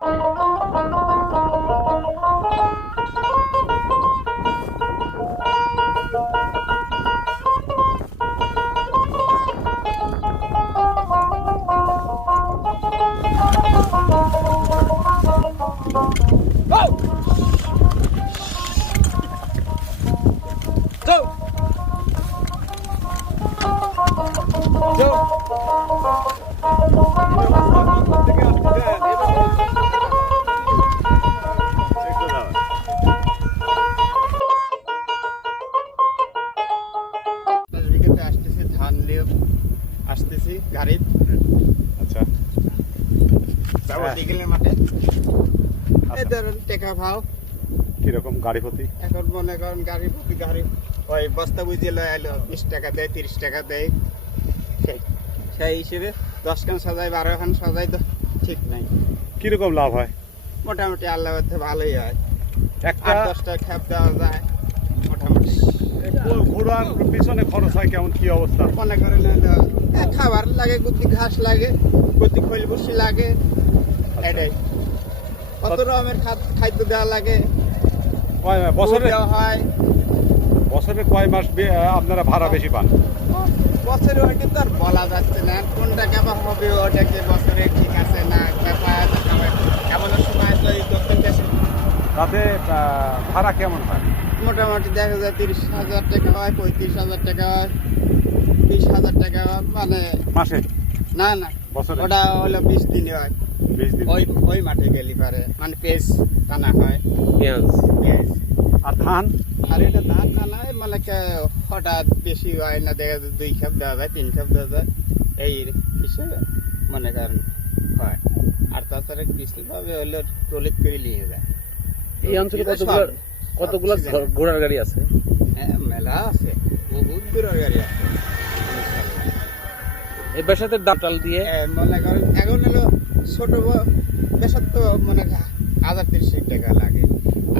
Go! Go! গাড়ি আচ্ছা। যাব হ্যাঁ। মাঠে। এই আচ্ছা। টেকা ভাও। কীরকম গাড়ি প্রতি এখন মনে করেন গাড়ি প্রতি গাড়ি ওই বস্তা বুঝিয়ে লয় আইলো বিশ টাকা দেয় তিরিশ টাকা দেয়। সেই সেই হিসেবে দশ খান সাজাই বারো খান সাজাই তো ঠিক নাই। কীরকম লাভ হয়? মোটামুটি আল্লাহ ভালোই হয়। একটা দশটা খ্যাপ দেওয়া যায় মোটামুটি। ঘোড়ার পিছনে খরচ হয় কেমন? কি অবস্থা? মনে করেন খাবার লাগে গুতি ঘাস লাগে গুতি খৈল বসি লাগে এটাই। কত রকমের খাদ- খাদ্য দেওয়া লাগে কয় বছরে হয়। বছরে কয় মাস আপনারা ভাড়া বেশি পান? বছরে ওইটা তো আর বলা যাচ্ছে না। কোনটা কেমন হবে ওটাকে বছরে ঠিক আছে না ব্যাপার আছে, খাবার। এমন সময় তো এই দক্ষিণ দেশে তাতে ভাড়া কেমন হয়? মোটামুটি দেখা যায় তিরিশ হাজার টাকা হয় পঁয়ত্রিশ হাজার টাকা হয়। টাকা মানে মাসে? না না। বছরে? ওটা হলো বিশ দিনে হয়। বিশ দিন। ওই ওই মাঠে গেলি পারে। মানে পেজ টানা হয়। পেঁয়াজ। পেঁয়াজ। আর ধান? আর এটা ধান টানা হয় মানে কে- হঠাৎ বেশি হয় না দেখা যায় দুই খাপ দেওয়া যায় তিন খাপ দেওয়া যায়। এই হিসেবে মনে করেন হয়। আর তাছাড়া কৃষিভাবে হলো ট্রলিত করে নিয়ে যায়। এই অঞ্চলে কতগুলো কতগুলো। ঘোড়ার গাড়ি আছে? হ্যাঁ মেলা আছে। বহুত দূরের গাড়ি আছে। এই পেশাতে ডাটাল দিয়ে। মনে করেন এখন হলো ছোট বেসার তো মনে হাজার তিরিশ টাকা লাগে।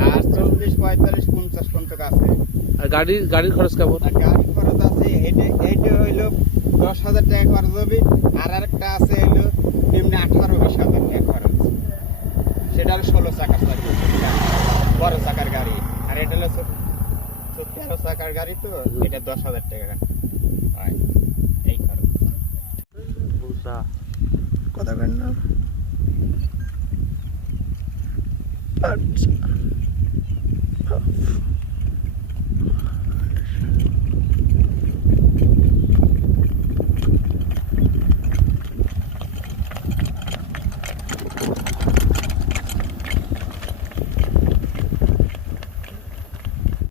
আর চল্লিশ পঁয়তাল্লিশ পঞ্চাশ পর্যন্ত আছে। আর গাড়ির গাড়ির খরচ কেমন? আর গাড়ি খরচ আছে এইটা এইটা হইল দশ হাজার টাকা খরচ হবে। আর আরেকটা আছে হইল এমনি আঠারো বিশ হাজার টাকা খরচ। সেটা হলো ষোলো চাকার চাকরি বড় চাকার গাড়ি। আর এটা হলো তেরো চাকার গাড়ি তো এটা দশ হাজার টাকা হয় এই খরচ কথা। কেন না। আচ্ছা।